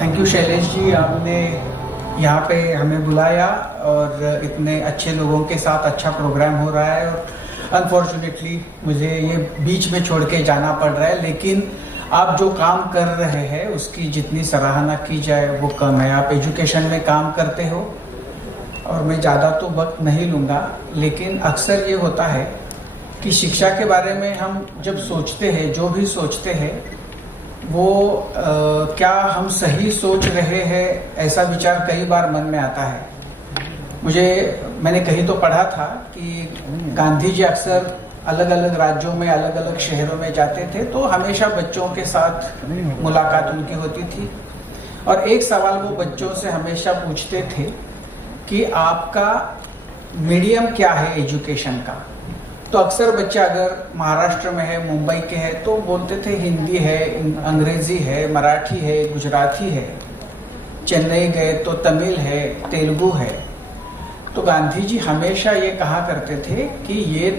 Thank you Shailesh ji, आपने यहाँ पे हमें बुलाया और इतने अच्छे लोगों के साथ अच्छा प्रोग्राम हो रहा है। और अनफॉर्चुनेटली मुझे ये बीच में छोड़ के जाना पड़ रहा है, लेकिन आप जो काम कर रहे हैं उसकी जितनी सराहना की जाए वो कम है। आप एजुकेशन में काम करते हो और मैं ज़्यादा तो वक्त नहीं लूँगा, लेकिन अक्सर ये होता है कि शिक्षा के बारे में हम जब सोचते हैं, जो भी सोचते हैं वो क्या हम सही सोच रहे हैं, ऐसा विचार कई बार मन में आता है। मैंने कहीं तो पढ़ा था कि गांधी जी अक्सर अलग अलग राज्यों में, अलग अलग शहरों में जाते थे तो हमेशा बच्चों के साथ मुलाकात उनकी होती थी और एक सवाल वो बच्चों से हमेशा पूछते थे कि आपका मीडियम क्या है एजुकेशन का। तो अक्सर बच्चे अगर महाराष्ट्र में है, मुंबई के हैं तो बोलते थे हिंदी है, अंग्रेजी है, मराठी है, गुजराती है। चेन्नई गए तो तमिल है, तेलुगु है। तो गांधी जी हमेशा ये कहा करते थे कि ये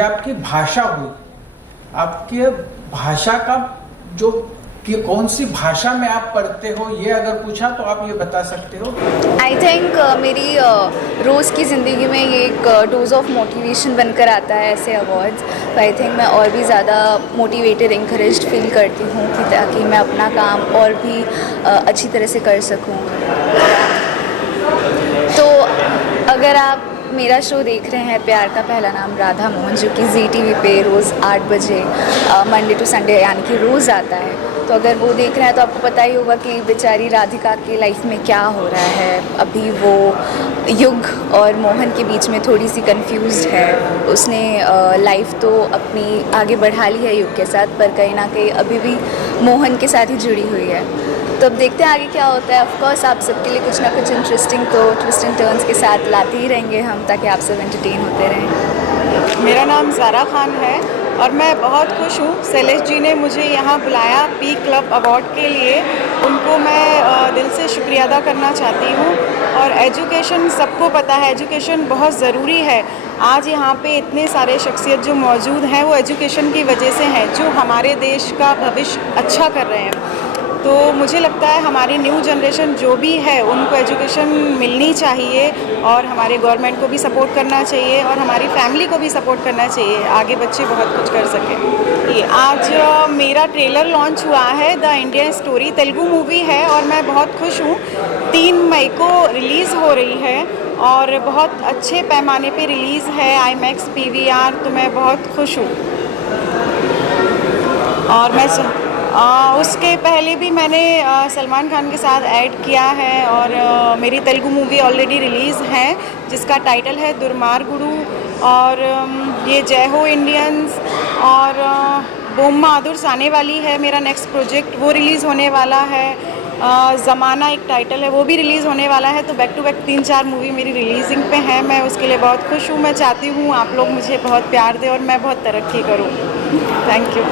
आपकी भाषा हुई, आपके भाषा का जो कि कौन सी भाषा में आप पढ़ते हो, ये अगर पूछा तो आप ये बता सकते हो। आई थिंक मेरी रोज़ की ज़िंदगी में ये एक डोज ऑफ मोटिवेशन बनकर आता है ऐसे अवार्ड्स। तो आई थिंक मैं और भी ज़्यादा मोटिवेटेड, इंकरेज्ड फील करती हूँ कि ताकि मैं अपना काम और भी अच्छी तरह से कर सकूँ। तो अगर आप मेरा शो देख रहे हैं प्यार का पहला नाम राधा मोहन, जो कि ZTV पे रोज़ 8 बजे मंडे टू संडे यानी कि रोज़ आता है, तो अगर वो देख रहे हैं तो आपको पता ही होगा कि बेचारी राधिका की लाइफ में क्या हो रहा है। अभी वो युग और मोहन के बीच में थोड़ी सी कंफ्यूज्ड है। उसने लाइफ तो अपनी आगे बढ़ा ली है युग के साथ, पर कहीं ना कहीं अभी भी मोहन के साथ ही जुड़ी हुई है। तो अब देखते हैं आगे क्या होता है। ऑफ कोर्स आप सबके लिए कुछ ना कुछ इंटरेस्टिंग तो ट्विस्ट एंड टर्न्स के साथ लाते ही रहेंगे हम, ताकि आप सब एंटरटेन होते रहें। मेरा नाम ज़ारा खान है और मैं बहुत खुश हूँ। शैलेश जी ने मुझे यहाँ बुलाया पी क्लब अवार्ड के लिए, उनको मैं दिल से शुक्रिया अदा करना चाहती हूँ। और एजुकेशन, सबको पता है एजुकेशन बहुत ज़रूरी है। आज यहाँ पे इतने सारे शख्सियत जो मौजूद हैं वो एजुकेशन की वजह से हैं, जो हमारे देश का भविष्य अच्छा कर रहे हैं। तो मुझे लगता है हमारी न्यू जनरेशन जो भी है उनको एजुकेशन मिलनी चाहिए और हमारे गवर्नमेंट को भी सपोर्ट करना चाहिए और हमारी फैमिली को भी सपोर्ट करना चाहिए, आगे बच्चे बहुत कुछ कर सकें। आज मेरा ट्रेलर लॉन्च हुआ है, the Indian story Telugu movie है और मैं बहुत खुश हूँ। 3 मई को रिलीज़ हो रही है और बहुत अच्छे पैमाने पे रिलीज़ है, IMAX PVR। तो मैं बहुत खुश हूँ। और मैं उसके पहले भी मैंने सलमान खान के साथ ऐड किया है और मेरी तेलुगु मूवी ऑलरेडी रिलीज़ है जिसका टाइटल है दुर्मार्गुडु। और ये जय हो इंडियंस और बोम्मा आदुर्स आने वाली है। मेरा नेक्स्ट प्रोजेक्ट वो रिलीज़ होने वाला है। ज़माना एक टाइटल है, वो भी रिलीज़ होने वाला है। तो बैक टू बैक 3-4 मूवी मेरी रिलीजिंग पे है। मैं उसके लिए बहुत खुश हूँ। मैं चाहती हूँ आप लोग मुझे बहुत प्यार दें और मैं बहुत तरक्की करूँ। Thank you.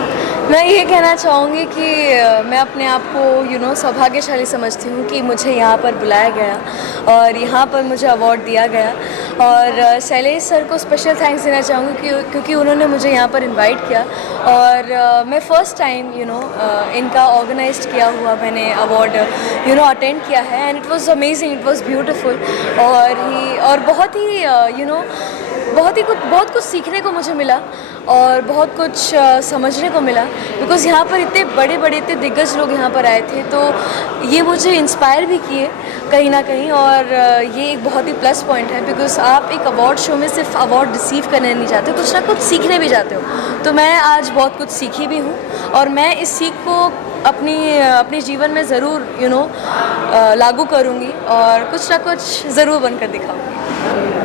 मैं ये कहना चाहूँगी कि मैं अपने आप को सौभाग्यशाली समझती हूँ कि मुझे यहाँ पर बुलाया गया और यहाँ पर मुझे अवार्ड दिया गया। और शैलेश सर को स्पेशल थैंक्स देना चाहूँगी क्योंकि उन्होंने मुझे यहाँ पर इनवाइट किया और मैं फ़र्स्ट टाइम इनका ऑर्गेनाइज्ड किया हुआ मैंने अवार्ड अटेंड किया है and it was amazing, it was beautiful. और बहुत कुछ सीखने को मुझे मिला और बहुत कुछ समझने को मिला, बिकॉज़ यहाँ पर इतने बड़े इतने दिग्गज लोग यहाँ पर आए थे। तो ये मुझे इंस्पायर भी किए कहीं ना कहीं और ये एक बहुत ही प्लस पॉइंट है, बिकॉज़ आप एक अवार्ड शो में सिर्फ अवार्ड रिसीव करने नहीं जाते, कुछ ना कुछ सीखने भी जाते हो। तो मैं आज बहुत कुछ सीखी भी हूँ और मैं इस सीख को अपने जीवन में ज़रूर लागू करूँगी और कुछ ना कुछ ज़रूर बनकर दिखाऊँगी।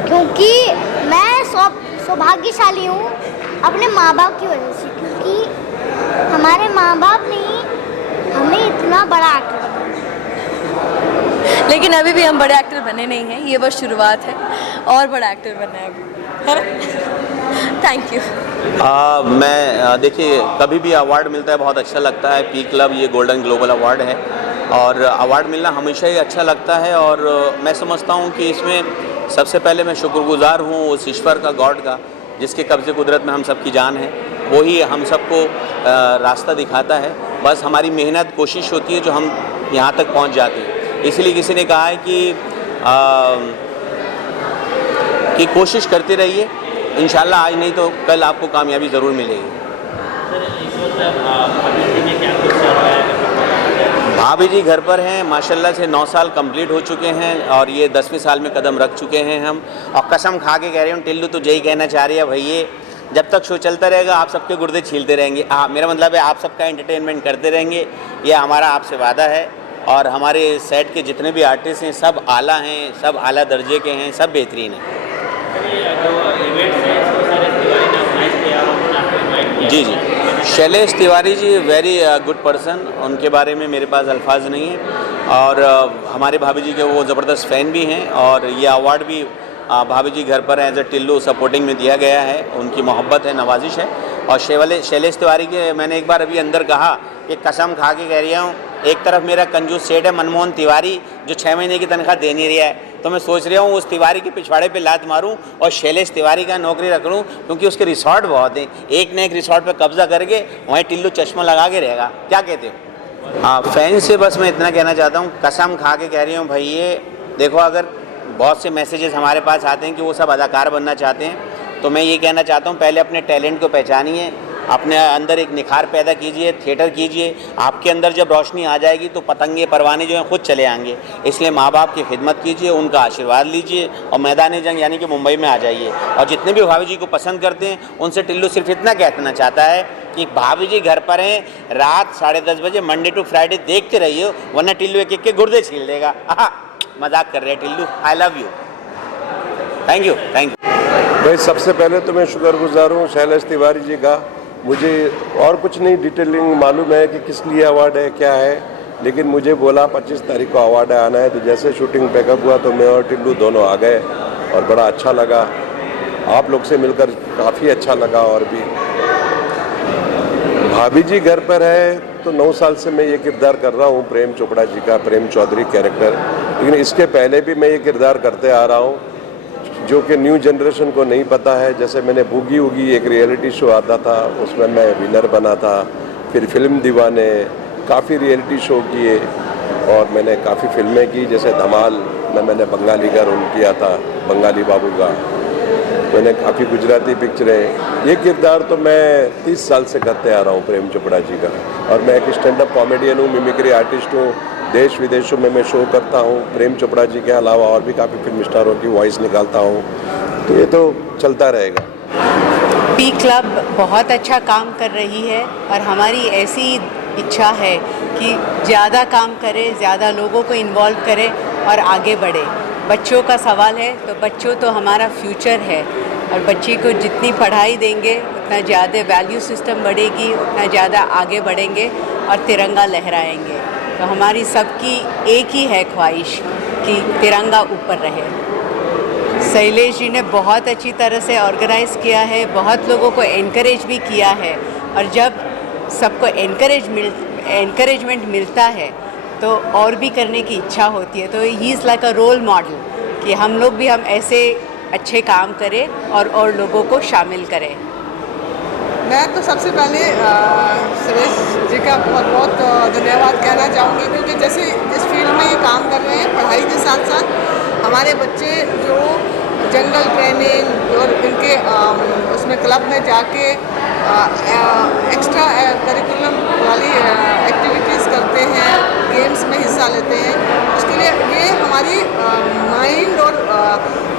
क्योंकि मैं सौभाग्यशाली हूँ अपने माँ बाप की वजह से, क्योंकि हमारे माँ बाप ने हमें इतना बड़ा एक्टर बनाया। लेकिन अभी भी हम बड़े एक्टर बने नहीं हैं, ये बस शुरुआत है और बड़ा एक्टर बनना है अभी। Thank you. मैं देखिए, कभी भी अवार्ड मिलता है बहुत अच्छा लगता है। पी क्लब ये गोल्डन ग्लोबल अवार्ड है और अवार्ड मिलना हमेशा ही अच्छा लगता है और मैं समझता हूँ कि इसमें सबसे पहले मैं शुक्रगुजार हूँ उस ईश्वर का, गॉड का, जिसके कब्ज़े कुदरत में हम सब की जान है। वही हम सबको रास्ता दिखाता है। बस हमारी मेहनत, कोशिश होती है जो हम यहाँ तक पहुँच जाती है। इसलिए किसी ने कहा है कि कोशिश करते रहिए, इंशाल्लाह आज नहीं तो कल आपको कामयाबी ज़रूर मिलेगी। भाभी जी घर पर हैं, माशाल्लाह से 9 साल कंप्लीट हो चुके हैं और ये 10वें साल में कदम रख चुके हैं हम। और कसम खा के कह रही हूँ टिल्लू तो यही कहना चाह रही है भैया, जब तक शो चलता रहेगा आप सबके गुर्दे छीलते रहेंगे। मेरा मतलब है आप सबका एंटरटेनमेंट करते रहेंगे, ये हमारा आपसे वादा है। और हमारे सेट के जितने भी आर्टिस्ट हैं सब आला हैं, सब आला दर्जे के हैं, सब बेहतरीन हैं। जी जी, Shailesh Tiwari ji very good person, उनके बारे में मेरे पास अल्फाज नहीं है। और हमारे भाभी जी के वो ज़बरदस्त फ़ैन भी हैं और ये अवार्ड भी भाभी जी घर पर एज ए टिल्लू सपोर्टिंग में दिया गया है। उनकी मोहब्बत है, नवाजिश है। और शैलेश तिवारी के मैंने एक बार अभी अंदर कहा कि कसम खा के कह रहा हूँ, एक तरफ मेरा कंजूस सेठ है मनमोहन तिवारी जो 6 महीने की तनख्वाह दे नहीं रहा है, तो मैं सोच रहा हूँ उस तिवारी के पिछवाड़े पे लात मारूं और शैलेश तिवारी का नौकरी रख लूँ, क्योंकि उसके रिसॉर्ट बहुत हैं। एक न एक रिसॉर्ट पे कब्जा करके वहीं टिल्लू चश्मा लगा के रहेगा। क्या कहते हो? हाँ, फैन से बस मैं इतना कहना चाहता हूँ, कसम खा के कह रही हूँ भैया, देखो अगर बहुत से मैसेजेस हमारे पास आते हैं कि वो सब अदाकार बनना चाहते हैं, तो मैं ये कहना चाहता हूँ पहले अपने टैलेंट को पहचानिए, अपने अंदर एक निखार पैदा कीजिए, थिएटर कीजिए। आपके अंदर जब रोशनी आ जाएगी तो पतंगे परवाने जो हैं खुद चले आएंगे। इसलिए माँ बाप की खिदमत कीजिए, उनका आशीर्वाद लीजिए और मैदान जंग यानी कि मुंबई में आ जाइए। और जितने भी भाभी जी को पसंद करते हैं उनसे टिल्लू सिर्फ इतना कहना चाहता है कि भाभी जी घर पर हैं, रात 10:30 बजे मंडे टू फ्राइडे देखते रहिए, वरना टिल्लू एक एक के गुर्दे छील देगा। मजाक कर रहे हैं Tillu. I love you, thank you, thank you. भाई सबसे पहले तो मैं शुक्रगुजार हूँ शैलेश तिवारी जी का। मुझे और कुछ नहीं डिटेलिंग मालूम है कि किस लिए अवार्ड है क्या है, लेकिन मुझे बोला 25 तारीख को अवार्ड आना है, तो जैसे शूटिंग पैकअप हुआ तो मैं और टिल्लू दोनों आ गए और बड़ा अच्छा लगा। आप लोग से मिलकर काफ़ी अच्छा लगा। और भी भाभी जी घर पर है तो 9 साल से मैं ये किरदार कर रहा हूँ, प्रेम चोपड़ा जी का, प्रेम चौधरी कैरेक्टर। लेकिन इसके पहले भी मैं ये किरदार करते आ रहा हूँ जो कि न्यू जनरेशन को नहीं पता है। जैसे मैंने बूगी वूगी एक रियलिटी शो आता था, उसमें मैं विनर बना था। फिर फिल्म दीवाने, काफ़ी रियलिटी शो किए और मैंने काफ़ी फिल्में की, जैसे धमाल में मैंने बंगाली का रोल किया था, बंगाली बाबू का। मैंने काफ़ी गुजराती पिक्चरें, ये किरदार तो मैं 30 साल से करते आ रहा हूँ प्रेम चोपड़ा जी का। और मैं एक स्टैंड अप कॉमेडियन हूँ, मिमिक्री आर्टिस्ट हूँ, देश विदेशों में मैं शो करता हूँ। प्रेम चोपड़ा जी के अलावा और भी काफ़ी फिल्म स्टारों की वॉइस निकालता हूँ, तो ये तो चलता रहेगा। पी क्लब बहुत अच्छा काम कर रही है और हमारी ऐसी इच्छा है कि ज़्यादा काम करे, ज़्यादा लोगों को इन्वॉल्व करे और आगे बढ़े। बच्चों का सवाल है तो बच्चों तो हमारा फ्यूचर है और बच्चे को जितनी पढ़ाई देंगे उतना ज़्यादा वैल्यू सिस्टम बढ़ेगी, उतना ज़्यादा आगे बढ़ेंगे और तिरंगा लहराएंगे। तो हमारी सबकी एक ही है ख्वाहिश कि तिरंगा ऊपर रहे। शैलेश जी ने बहुत अच्छी तरह से ऑर्गेनाइज़ किया है, बहुत लोगों को एनकरेज भी किया है। और जब सबको एनकरेजमेंट मिलता है तो और भी करने की इच्छा होती है। तो he is like a role model कि हम लोग भी हम ऐसे अच्छे काम करें और लोगों को शामिल करें। मैं तो सबसे पहले सुरेश जी का बहुत बहुत धन्यवाद कहना चाहूँगी, क्योंकि जैसे इस फील्ड में ये काम कर रहे हैं, पढ़ाई के साथ साथ हमारे बच्चे जो जंगल ट्रेनिंग और इनके उसमें क्लब में जाके एक्स्ट्रा करिकुलम वाली एक्टिविटीज़ करते हैं, गेम्स में हिस्सा लेते हैं, उसके लिए ये हमारी माइंड और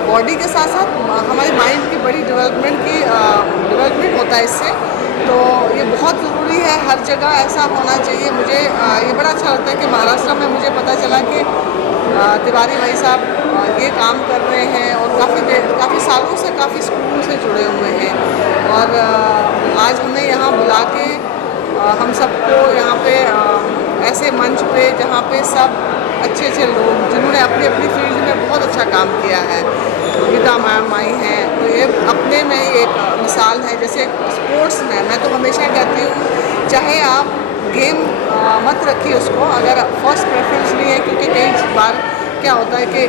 बॉडी के साथ साथ हमारी माइंड की बड़ी डेवलपमेंट होता है इससे। तो ये बहुत ज़रूरी है, हर जगह ऐसा होना चाहिए। मुझे ये बड़ा अच्छा लगता है कि महाराष्ट्र में मुझे पता चला कि तिवारी भाई साहब ये काम कर रहे हैं और काफ़ी सालों से काफ़ी स्कूल से जुड़े हुए हैं। और आज हमें यहाँ बुला के हम सबको यहाँ पे ऐसे मंच पे जहाँ पे सब अच्छे लोग जिन्होंने अपनी अपनी फील्ड में बहुत अच्छा काम किया है, गीता मैम आई हैं, तो ये अपने में एक मिसाल है। जैसे स्पोर्ट्स में मैं तो हमेशा कहती हूँ, चाहे आप गेम मत रखिए उसको अगर फर्स्ट प्रेफरेंस नहीं है, क्योंकि कई बार क्या होता है कि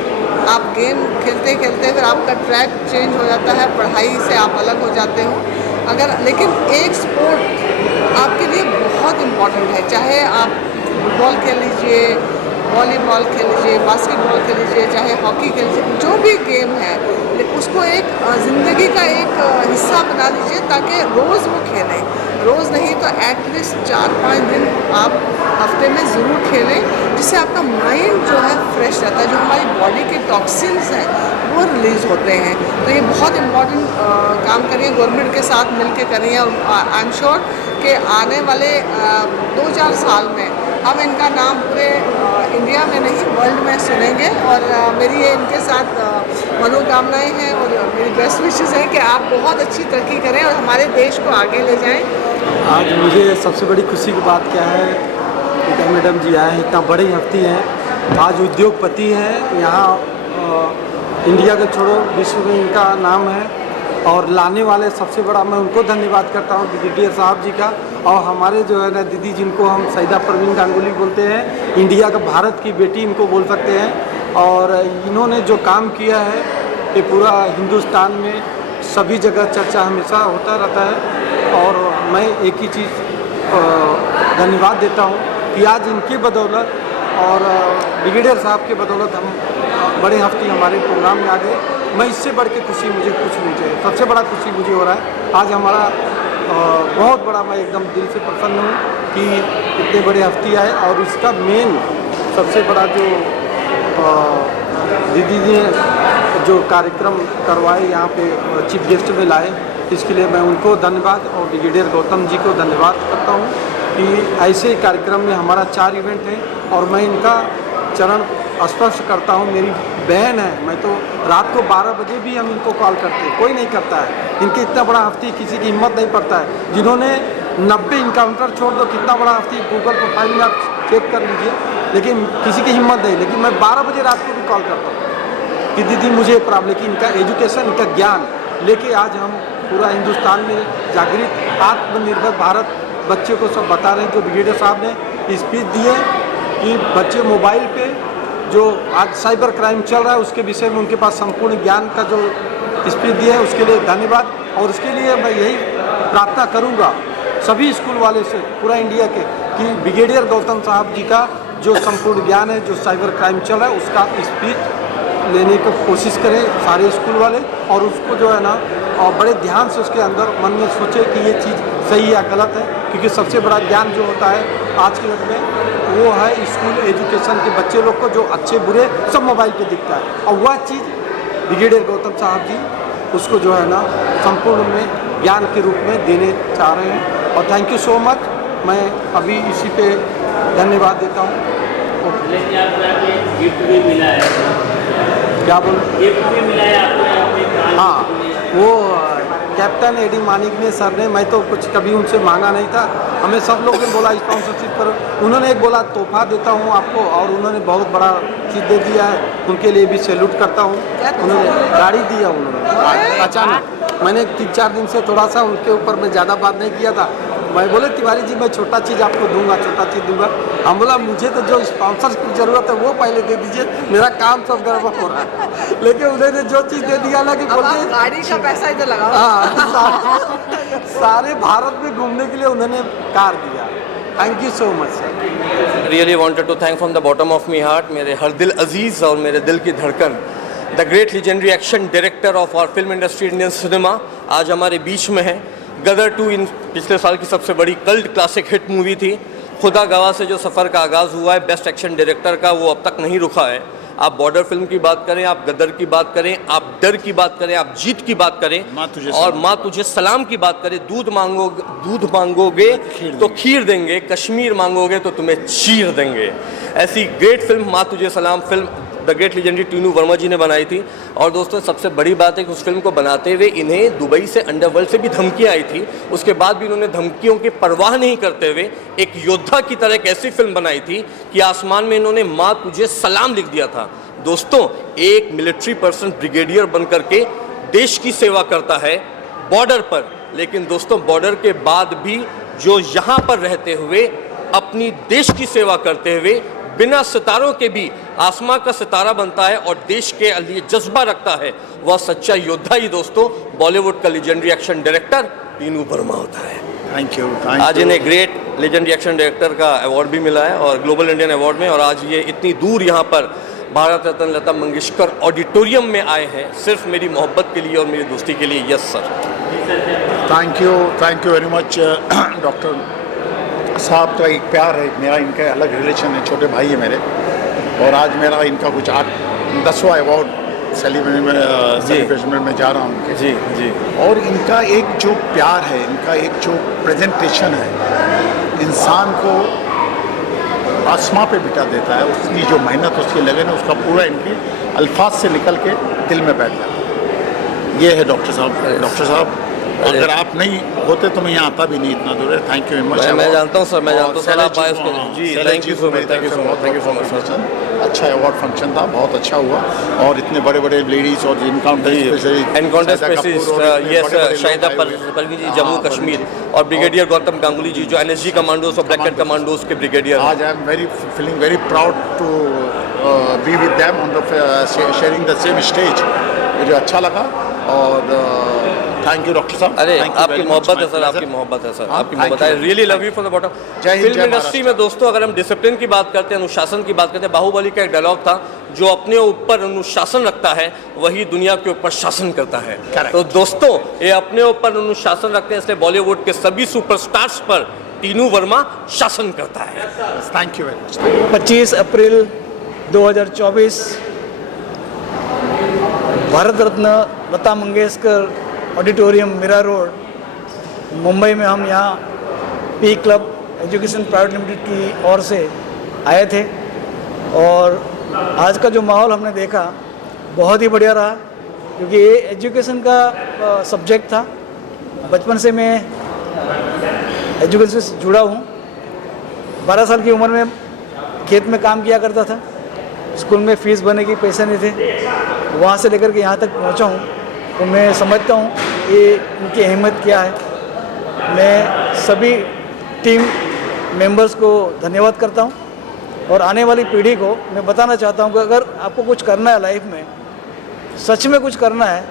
आप गेम खेलते खेलते फिर आपका ट्रैक चेंज हो जाता है, पढ़ाई से आप अलग हो जाते हो। लेकिन एक स्पोर्ट आपके लिए बहुत इम्पॉर्टेंट है, चाहे आप फुटबॉल खेल लीजिए, वॉलीबॉल खेल लीजिए, बास्केटबॉल खेल लीजिए, चाहे हॉकी खेल लीजिए, जो भी गेम है उसको एक ज़िंदगी का एक हिस्सा बना लीजिए ताकि रोज़ वो खेलें। रोज़ नहीं तो एटलीस्ट 4-5 दिन आप हफ्ते में ज़रूर खेलें, जिससे आपका माइंड जो है फ्रेश रहता है, जो हमारी बॉडी के टॉक्सिन्स हैं वो रिलीज़ होते हैं। तो ये बहुत इम्पॉर्टेंट काम करिए, गवर्नमेंट के साथ मिल के करिए और आई एम श्योर कि आने वाले 2-4 साल में हम इनका नाम पूरे इंडिया में नहीं वर्ल्ड में सुनेंगे। और मेरी ये इनके साथ मनोकामनाएं हैं और मेरी बेस्ट विशेस है कि आप बहुत अच्छी तरक्की करें और हमारे देश को आगे ले जाएं। आज मुझे सबसे बड़ी खुशी की बात क्या है कि मैडम जी आए हैं, इतना बड़ी हस्ती हैं, आज उद्योगपति हैं, यहाँ इंडिया के छोड़ो विश्व में इनका नाम है। और लाने वाले सबसे बड़ा मैं उनको धन्यवाद करता हूँ ब्रिगेडियर साहब जी का, और हमारे जो है ना दीदी जिनको हम सईदा परवीन गांगुली बोलते हैं, इंडिया का भारत की बेटी इनको बोल सकते हैं। और इन्होंने जो काम किया है कि पूरा हिंदुस्तान में सभी जगह चर्चा हमेशा होता रहता है। और मैं एक ही चीज़ धन्यवाद देता हूँ कि आज इनकी बदौलत और ब्रिगेडियर साहब के बदौलत हम बड़े हफ्ते हमारे प्रोग्राम में आ गए। मैं इससे बढ़ के खुशी मुझे कुछ नहीं चाहिए, सबसे बड़ा खुशी मुझे हो रहा है आज हमारा बहुत बड़ा, मैं एकदम दिल से प्रसन्न हूँ कि इतने बड़े हफ्ते आए। और इसका मेन सबसे बड़ा जो दीदी ने जो कार्यक्रम करवाए यहाँ पे चीफ गेस्ट में लाए, इसके लिए मैं उनको धन्यवाद और ब्रिगेडियर गौतम जी को धन्यवाद करता हूँ कि ऐसे कार्यक्रम में हमारा 4 इवेंट है और मैं इनका चरण स्पर्श करता हूँ। मेरी बहन है, मैं तो रात को 12 बजे भी हम इनको कॉल करते हैं, कोई नहीं करता है। इनके इतना बड़ा हफ्ती किसी की हिम्मत नहीं पड़ता है, जिन्होंने 90 इनकाउंटर छोड़ दो, कितना बड़ा हफ्ती गूगल प्रोफाइल में आप चेक कर लीजिए, लेकिन किसी की हिम्मत नहीं। लेकिन मैं 12 बजे रात को भी कॉल करता हूँ कि दीदी मुझे प्रॉब्लम, लेकिन इनका एजुकेशन, इनका ज्ञान लेके आज हम पूरा हिंदुस्तान में जागृत आत्मनिर्भर भारत बच्चे को सब बता रहे हैं। जो ब्रिगेडियर साहब ने स्पीच दिए कि बच्चे मोबाइल पे जो आज साइबर क्राइम चल रहा है उसके विषय में उनके पास संपूर्ण ज्ञान का जो स्पीच दिया है उसके लिए धन्यवाद। और उसके लिए मैं यही प्रार्थना करूंगा सभी स्कूल वाले से पूरा इंडिया के कि ब्रिगेडियर गौतम साहब जी का जो संपूर्ण ज्ञान है, जो साइबर क्राइम चल रहा है उसका स्पीच लेने की कोशिश करें सारे स्कूल वाले, और उसको जो है ना और बड़े ध्यान से उसके अंदर मन में सोचे कि ये चीज़ सही या गलत है। क्योंकि सबसे बड़ा ज्ञान जो होता है आज के युग में वो है स्कूल एजुकेशन के बच्चे लोग को, जो अच्छे बुरे सब मोबाइल पे दिखता है, और वह चीज़ ब्रिगेडियर गौतम साहब जी उसको जो है ना संपूर्ण में ज्ञान के रूप में देने चाह रहे हैं। और थैंक यू सो मच। मैं अभी इसी पे धन्यवाद देता हूँ। गिफ्ट भी मिला है, क्या बोल, गिफ्ट भी मिला है आपको? हाँ, वो कैप्टन एडी मानिक ने सर ने, मैं तो कुछ कभी उनसे मांगा नहीं था, हमें सब लोग ने बोला स्पॉन्सरशिप पर, उन्होंने एक बोला तोहफा देता हूँ आपको, और उन्होंने बहुत बड़ा चीज़ दे दिया है, उनके लिए भी सैल्यूट करता हूँ। उन्होंने गाड़ी दिया, उन्होंने अचानक, मैंने 3-4 दिन से थोड़ा सा उनके ऊपर मैं ज़्यादा बात नहीं किया था। मैं बोले तिवारी जी मैं छोटा चीज़ आपको दूंगा, छोटा चीज़ दूंगा। हम बोला मुझे तो जो स्पॉन्सर की ज़रूरत है वो पहले दे दीजिए, मेरा काम सब गड़बड़ हो रहा है। लेकिन उन्होंने जो चीज़ दे दिया ना कि बोलते गाड़ी का पैसा ही तो लगाओ। हाँ, सारे भारत में घूमने के लिए उन्होंने कार दिया। Thank you so much sir. Really wanted to thank from the bottom of my heart, मेरे हर दिल अजीज़ और मेरे दिल की धड़कन, the great legendary action director of our film industry Indian cinema आज हमारे बीच में है। गदर 2 इन पिछले साल की सबसे बड़ी कल्ट क्लासिक हिट मूवी थी। खुदा गवाह से जो सफ़र का आगाज़ हुआ है बेस्ट एक्शन डायरेक्टर का, वो अब तक नहीं रुका है। आप बॉर्डर फिल्म की बात करें, आप गदर की बात करें, आप डर की बात करें, आप जीत की बात करें, और माँ तुझे सलाम की बात करें। दूध मांगोगे तो खीर देंगे, कश्मीर मांगोगे तो तुम्हें चीर देंगे। ऐसी great film Maa Tujhe Salaam film the great legendary Tinu Verma ji ने बनाई थी। और दोस्तों सबसे बड़ी बात है कि उस फिल्म को बनाते हुए इन्हें दुबई से अंडरवर्ल्ड से भी धमकियाँ आई थी, उसके बाद भी उन्होंने धमकियों की परवाह नहीं करते हुए एक योद्धा की तरह एक ऐसी फिल्म बनाई थी कि आसमान में इन्होंने माँ तुझे सलाम लिख दिया था। दोस्तों एक मिलिट्री पर्सन ब्रिगेडियर बन करके देश की सेवा करता है बॉर्डर पर, लेकिन दोस्तों बॉर्डर के बाद भी जो यहाँ पर रहते हुए अपनी देश की सेवा करते हुए बिना सितारों के भी आसमां का सितारा बनता है और देश के लिए जज्बा रखता है, वह सच्चा योद्धा ही दोस्तों बॉलीवुड का legendary action director Tinu Verma होता है। थैंक यू आज इन्हें ग्रेट लेजेंडरी एक्शन डायरेक्टर का अवार्ड भी मिला है और ग्लोबल इंडियन अवार्ड में, और आज ये इतनी दूर यहाँ पर भारत रत्न लता मंगेशकर ऑडिटोरियम में आए हैं सिर्फ मेरी मोहब्बत के लिए और मेरी दोस्ती के लिए। Yes sir, thank you very much. Doctor साहब का एक प्यार है मेरा, इनका अलग रिलेशन है, छोटे भाई है मेरे, और आज मेरा इनका कुछ 10वां अवार्ड सेलिब्रेशन में जा रहा हूँ। जी जी। और इनका एक जो प्यार है, इनका एक जो प्रेजेंटेशन है, इंसान को आसमां पे बिठा देता है। उसकी जो मेहनत, उसकी लगन है, उसका पूरा इनके अल्फाज से निकल के दिल में बैठ जाता है। ये है डॉक्टर साहब। डॉक्टर साहब, अगर आप नहीं होते तो मैं यहाँ आता भी नहीं, इतना दूर है। Thank you very much. मैं जानता हूँ सर, मैं जानता हूँ सर, आप आए उसको। जी thank you so much, thank you so much, thank you so much sir. अच्छा अवार्ड फंक्शन था, बहुत अच्छा हुआ, और इतने बड़े बड़े लेडीज और encounter specialist, yes Shahida Parveen ji Jammu Kashmir, और ब्रिगेडियर गौतम गांगुली जी जो NSG कमांडोज और ब्लैक कैट कमांडोज के ब्रिगेडियर। आज I am feeling very proud to be with them on the sharing the same stage. मुझे अच्छा लगा, और थैंक यू डॉक्टर साहब। अरे आपकी मोहब्बत है सर, आपकी मोहब्बत है सर, आपकी मोहब्बत है। Really love you from the bottom. Film industry में दोस्तों, अगर हम डिसिप्लिन की बात करते हैं, अनुशासन की बात करते हैं, बाहुबली का एक डायलॉग था, जो अपने ऊपर अनुशासन रखता है वही दुनिया के ऊपर शासन करता है। तो दोस्तों, ये अपने ऊपर अनुशासन रखते हैं, इसलिए बॉलीवुड के सभी सुपरस्टार्स पर टीनू वर्मा शासन करता है। Thank you very much. 25 April 2024 Bharat Ratna Lata Mangeshkar auditorium Meera road Mumbai में हम यहाँ P club education private limited की ओर से आए थे, और आज का जो माहौल हमने देखा बहुत ही बढ़िया रहा, क्योंकि ये एजुकेशन का सब्जेक्ट था। बचपन से मैं एजुकेशन से जुड़ा हूँ। 12 साल की उम्र में खेत में काम किया करता था, स्कूल में फ़ीस भरने की पैसे नहीं थे, वहाँ से लेकर के यहाँ तक पहुँचा हूँ, तो मैं समझता हूँ ये इनकी अहमियत क्या है। मैं सभी टीम मेंबर्स को धन्यवाद करता हूँ, और आने वाली पीढ़ी को मैं बताना चाहता हूँ कि अगर आपको कुछ करना है लाइफ में, सच में कुछ करना है,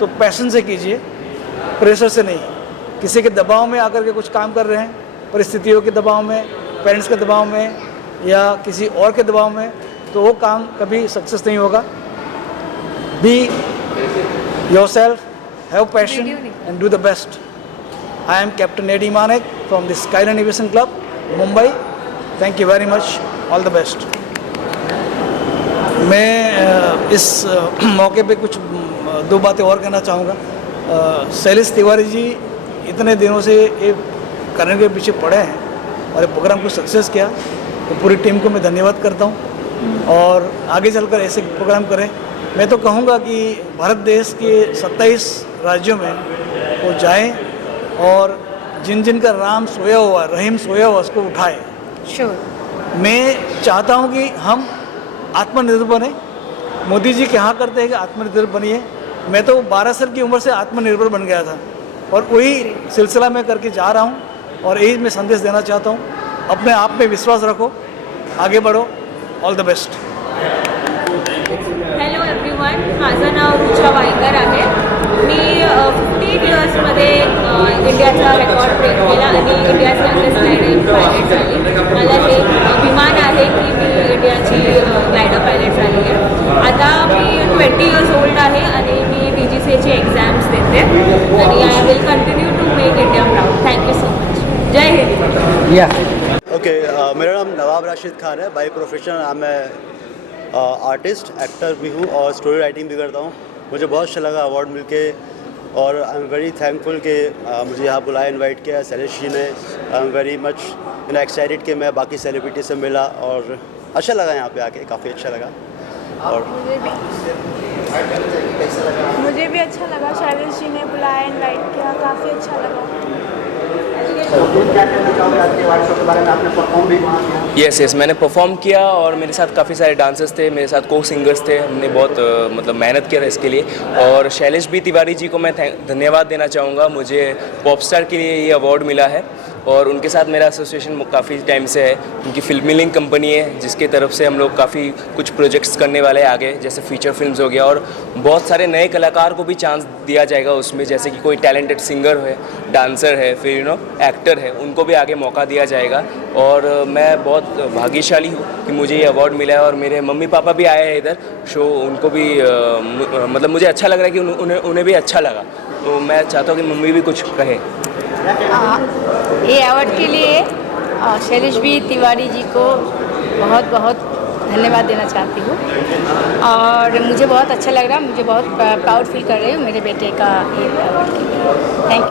तो पैशन से कीजिए, प्रेशर से नहीं। किसी के दबाव में आकर के कुछ काम कर रहे हैं, परिस्थितियों के दबाव में, पेरेंट्स के दबाव में, या किसी और के दबाव में, तो वो काम कभी सक्सेस नहीं होगा। Be yourself, have passion and do the best. I am captain Adi Manek from the Skyline Aviation Club Mumbai. Thank you very much, all the best. मैं इस मौके पे कुछ 2 बातें और कहना चाहूँगा। शैलेश तिवारी जी इतने दिनों से ये करने के पीछे पड़े हैं और ये प्रोग्राम को सक्सेस किया, तो पूरी टीम को मैं धन्यवाद करता हूँ, और आगे चलकर ऐसे प्रोग्राम करें। मैं तो कहूँगा कि भारत देश के 27 राज्यों में वो जाएं, और जिन जिन का राम सोया हुआ, रहीम सोया हुआ, उसको उठाएं। श्योर। मैं चाहता हूँ कि हम आत्मनिर्भर बने। मोदी जी क्या करते हैं कि आत्मनिर्भर बनिए। मैं तो 12 साल की उम्र से आत्मनिर्भर बन गया था, और वही सिलसिला में करके जा रहा हूँ, और यही मैं संदेश देना चाहता हूँ। अपने आप में विश्वास रखो, आगे बढ़ो। All the best. Hello everyone, माझं नाव रुचा वायकर आहे। मी 15 इयर्समध्ये इंडियाचा रेकॉर्ड ब्रेक केला आणि इंडियाची यंगेस्ट ग्लायडर पायलट झाली। मला हे अभिमान आहे की मी इंडियाची ग्लायडर पायलट झाली आहे। आता मी 20 इयर्स ओल्ड आहे आणि मी BGCAची एक्झाम्स देते, आणि I will continue to make India proud. Thank you so much. जय हिंद। ओके, मेरा नाम नवाब राशिद खान है। बाय प्रोफेशन मैं आर्टिस्ट, एक्टर भी हूँ और स्टोरी राइटिंग भी करता हूँ। मुझे बहुत अच्छा लगा अवार्ड मिलके, और आई एम वेरी थैंकफुल कि मुझे यहाँ बुलाया, इनवाइट किया शैलेश जी ने। I am very much excited कि मैं बाकी सेलिब्रिटी से मिला, और अच्छा लगा यहाँ पे आके, काफ़ी अच्छा लगा। और मुझे भी अच्छा लगा, शैलेश जी ने बुलाया, इनवाइट किया, काफ़ी अच्छा लगा। यस, मैंने परफॉर्म किया, और मेरे साथ काफ़ी सारे डांसर्स थे, मेरे साथ को सिंगर्स थे। हमने बहुत मतलब मेहनत किया था इसके लिए, और शैलेश बी तिवारी जी को मैं धन्यवाद देना चाहूँगा। मुझे पॉपस्टार के लिए ये अवार्ड मिला है, और उनके साथ मेरा एसोसिएशन काफ़ी टाइम से है। उनकी फिल्म लिंक कंपनी है जिसके तरफ से हम लोग काफ़ी कुछ प्रोजेक्ट्स करने वाले हैं आगे, जैसे फीचर फिल्म्स हो गया, और बहुत सारे नए कलाकार को भी चांस दिया जाएगा उसमें, जैसे कि कोई टैलेंटेड सिंगर है, डांसर है, फिर एक्टर है, उनको भी आगे मौका दिया जाएगा। और मैं बहुत भाग्यशाली हूँ कि मुझे ये अवार्ड मिला है। और मेरे मम्मी पापा भी आए हैं इधर शो, उनको भी मतलब मुझे अच्छा लग रहा है कि उन्हें भी अच्छा लगा, तो मैं चाहता हूँ कि मम्मी भी कुछ कहे। ये अवार्ड के लिए शैलेश बी तिवारी जी को बहुत बहुत धन्यवाद देना चाहती हूँ, और मुझे बहुत अच्छा लग रहा है, मुझे बहुत प्राउड फील कर रही हूँ मेरे बेटे का ये अवार्ड के लिए। Thank you.